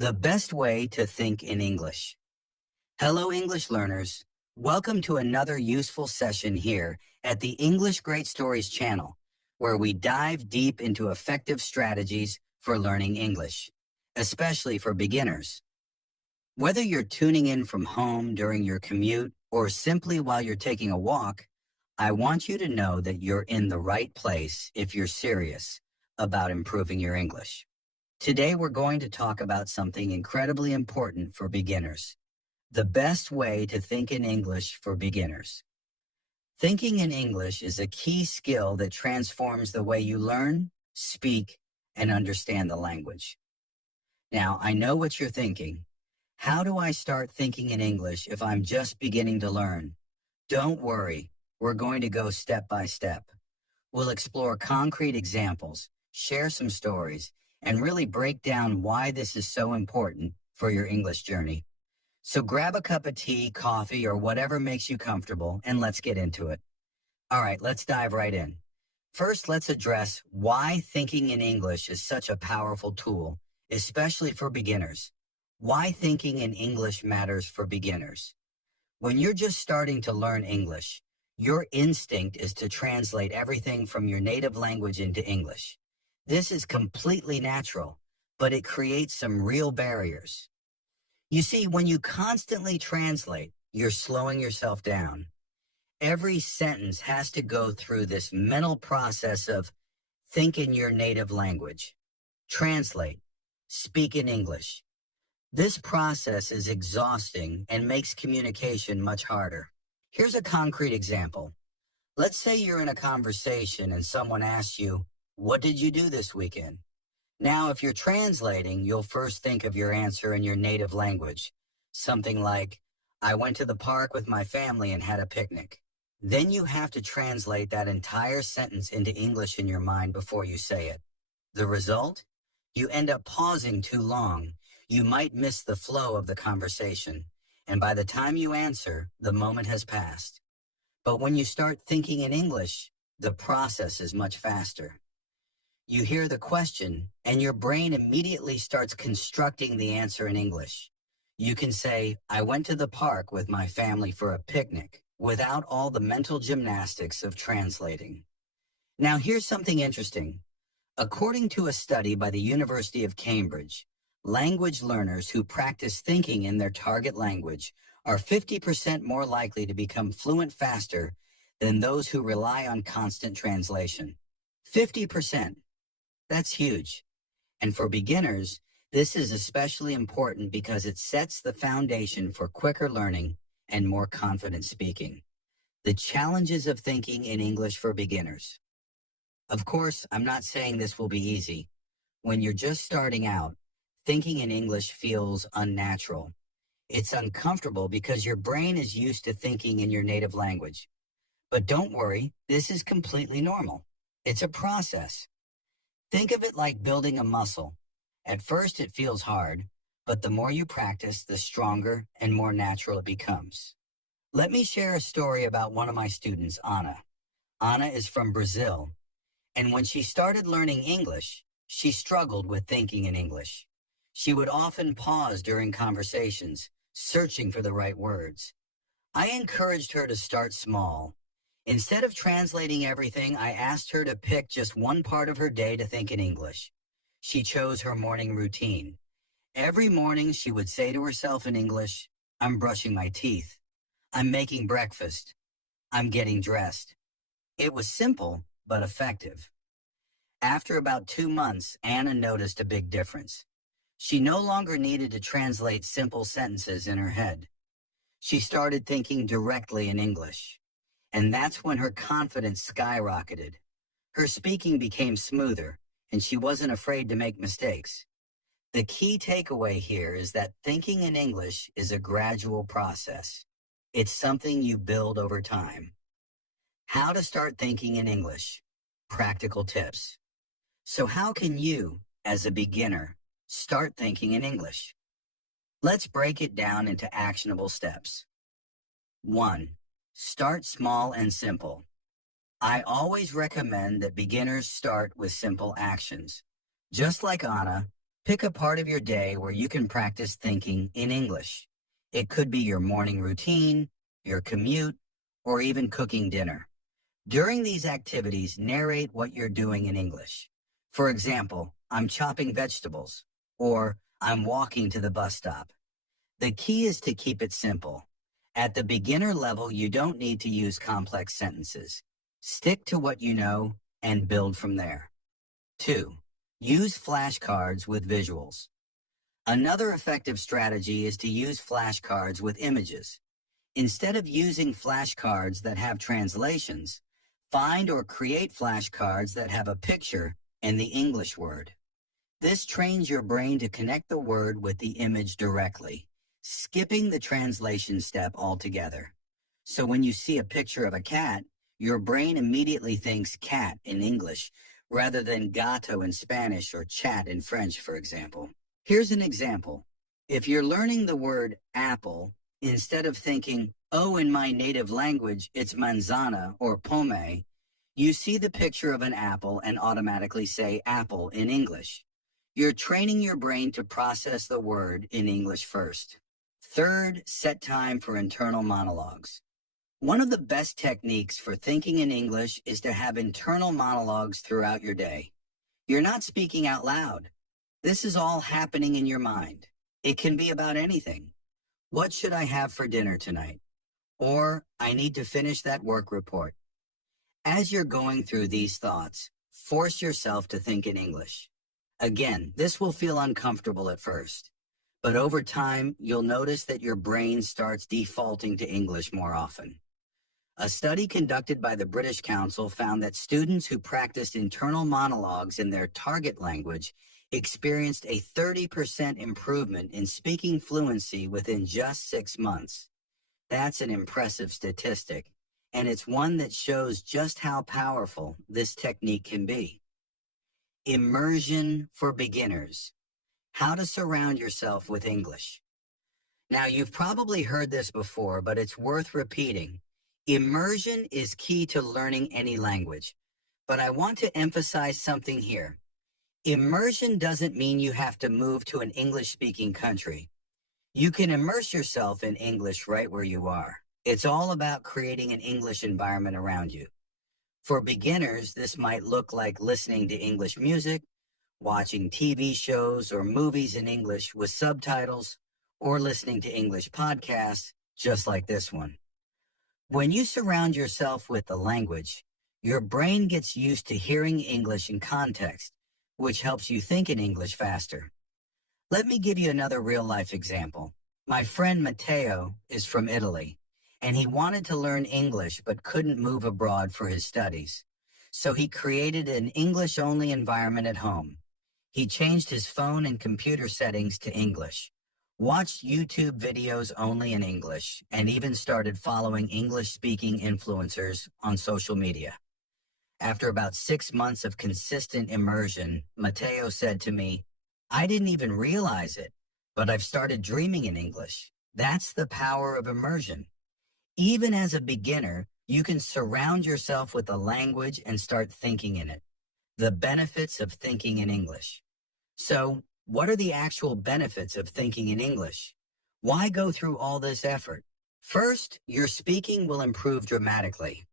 The best way to think in English. Hello, English learners. Welcome to another useful session here at the English Great Stories channel, where we dive deep into effective strategies for learning English, especially for beginners. Whether you're tuning in from home during your commute or simply while you're taking a walk, I want you to know that you're in the right place if you're serious about improving your English. Today, we're going to talk about something incredibly important for beginners. The best way to think in English for beginners. Thinking in English is a key skill that transforms the way you learn, speak, and understand the language. Now, I know what you're thinking. How do I start thinking in English if I'm just beginning to learn? Don't worry, we're going to go step by step. We'll explore concrete examples, share some stories, and really break down why this is so important for your English journey. So grab a cup of tea, coffee, or whatever makes you comfortable, and let's get into it. All right, let's dive right in. First, let's address why thinking in English is such a powerful tool, especially for beginners. Why thinking in English matters for beginners. When you're just starting to learn English, your instinct is to translate everything from your native language into English. This is completely natural, but it creates some real barriers. You see, when you constantly translate, you're slowing yourself down. Every sentence has to go through this mental process of think in your native language, translate, speak in English. This process is exhausting and makes communication much harder. Here's a concrete example. Let's say you're in a conversation and someone asks you, "What did you do this weekend?" Now, if you're translating, you'll first think of your answer in your native language. Something like, "I went to the park with my family and had a picnic." Then you have to translate that entire sentence into English in your mind before you say it. The result? You end up pausing too long. You might miss the flow of the conversation. And by the time you answer, the moment has passed. But when you start thinking in English, the process is much faster. You hear the question, and your brain immediately starts constructing the answer in English. You can say, "I went to the park with my family for a picnic," without all the mental gymnastics of translating. Now, here's something interesting. According to a study by the University of Cambridge, language learners who practice thinking in their target language are 50% more likely to become fluent faster than those who rely on constant translation. 50%. That's huge. And for beginners, this is especially important because it sets the foundation for quicker learning and more confident speaking. The challenges of thinking in English for beginners. Of course, I'm not saying this will be easy. When you're just starting out, thinking in English feels unnatural. It's uncomfortable because your brain is used to thinking in your native language. But don't worry, this is completely normal. It's a process. Think of it like building a muscle. At first it feels hard, but the more you practice, the stronger and more natural it becomes. Let me share a story about one of my students, Anna. Anna is from Brazil, and when she started learning English, she struggled with thinking in English. She would often pause during conversations, searching for the right words. I encouraged her to start small. Instead of translating everything, I asked her to pick just one part of her day to think in English. She chose her morning routine. Every morning she would say to herself in English, "I'm brushing my teeth. I'm making breakfast. I'm getting dressed." It was simple, but effective. After about 2 months, Anna noticed a big difference. She no longer needed to translate simple sentences in her head. She started thinking directly in English. And that's when her confidence skyrocketed. Her speaking became smoother, and she wasn't afraid to make mistakes. The key takeaway here is that thinking in English is a gradual process. It's something you build over time. How to start thinking in English. Practical tips. So how can you, as a beginner, start thinking in English? Let's break it down into actionable steps. 1. Start small and simple. I always recommend that beginners start with simple actions. Just like Anna, Pick a part of your day where you can practice thinking in English. It could be your morning routine, your commute, or even cooking dinner. During these activities, narrate what you're doing in English. For example, I'm chopping vegetables, or I'm walking to the bus stop. The key is to keep it simple. At the beginner level, you don't need to use complex sentences. Stick to what you know and build from there. 2. Use flashcards with visuals. Another effective strategy is to use flashcards with images. Instead of using flashcards that have translations, find or create flashcards that have a picture and the English word. This trains your brain to connect the word with the image directly, skipping the translation step altogether. So when you see a picture of a cat, your brain immediately thinks cat in English, rather than gato in Spanish or chat in French, for example. Here's an example. If you're learning the word apple, instead of thinking, oh, in my native language, it's manzana or pome, you see the picture of an apple and automatically say apple in English. You're training your brain to process the word in English first. 3rd, set time for internal monologues. One of the best techniques for thinking in English is to have internal monologues throughout your day. You're not speaking out loud. This is all happening in your mind. It can be about anything. What should I have for dinner tonight? Or, I need to finish that work report. As you're going through these thoughts, force yourself to think in English. Again, this will feel uncomfortable at first, but over time, you'll notice that your brain starts defaulting to English more often. A study conducted by the British Council found that students who practiced internal monologues in their target language experienced a 30% improvement in speaking fluency within just 6 months. That's an impressive statistic, and it's one that shows just how powerful this technique can be. Immersion for beginners. How to surround yourself with English. Now, you've probably heard this before, but it's worth repeating. Immersion is key to learning any language, but I want to emphasize something here. Immersion doesn't mean you have to move to an English-speaking country. You can immerse yourself in English right where you are. It's all about creating an English environment around you. For beginners, this might look like listening to English music, watching TV shows or movies in English with subtitles, or listening to English podcasts, just like this one. When you surround yourself with the language, your brain gets used to hearing English in context, which helps you think in English faster. Let me give you another real-life example. My friend Matteo is from Italy, and he wanted to learn English but couldn't move abroad for his studies. So he created an English-only environment at home. He changed his phone and computer settings to English, watched YouTube videos only in English, and even started following English-speaking influencers on social media. After about 6 months of consistent immersion, Matteo said to me, I didn't even realize it, but I've started dreaming in English. That's the power of immersion. Even as a beginner, you can surround yourself with the language and start thinking in it. The benefits of thinking in English. So, what are the actual benefits of thinking in English? Why go through all this effort? First, your speaking will improve dramatically.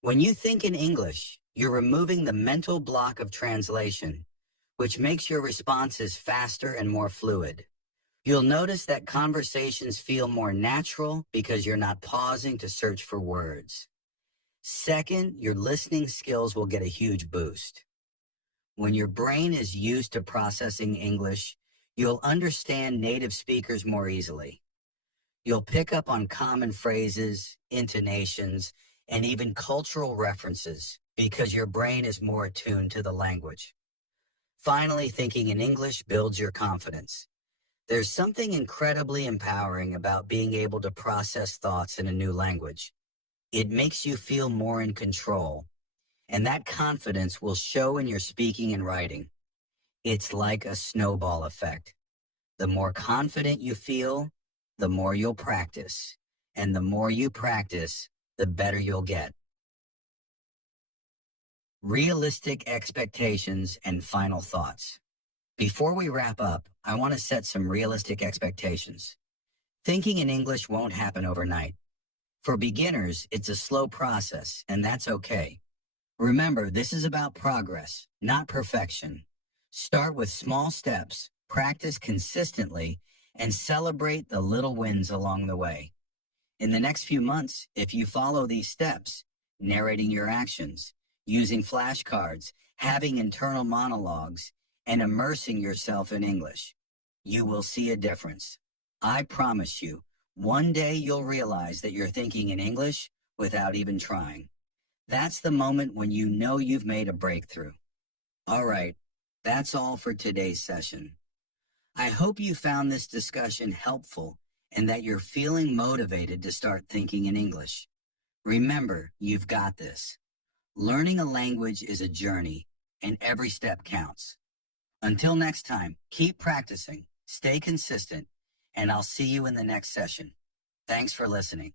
When you think in English, you're removing the mental block of translation, which makes your responses faster and more fluid. You'll notice that conversations feel more natural because you're not pausing to search for words. Second, your listening skills will get a huge boost. When your brain is used to processing English, you'll understand native speakers more easily. You'll pick up on common phrases, intonations, and even cultural references because your brain is more attuned to the language. Finally, thinking in English builds your confidence. There's something incredibly empowering about being able to process thoughts in a new language. It makes you feel more in control, and that confidence will show in your speaking and writing. It's like a snowball effect. The more confident you feel, the more you'll practice, and the more you practice, the better you'll get. Realistic expectations and final thoughts. Before we wrap up, I want to set some realistic expectations. Thinking in English won't happen overnight. For beginners, it's a slow process, and that's okay. Remember, this is about progress, not perfection. Start with small steps, practice consistently, and celebrate the little wins along the way. In the next few months, if you follow these steps, narrating your actions, using flashcards, having internal monologues, and immersing yourself in English, you will see a difference. I promise you, one day you'll realize that you're thinking in English without even trying. That's the moment when you know you've made a breakthrough. All right, that's all for today's session. I hope you found this discussion helpful and that you're feeling motivated to start thinking in English. Remember, you've got this. Learning a language is a journey, and every step counts. Until next time, keep practicing, stay consistent, and I'll see you in the next session. Thanks for listening.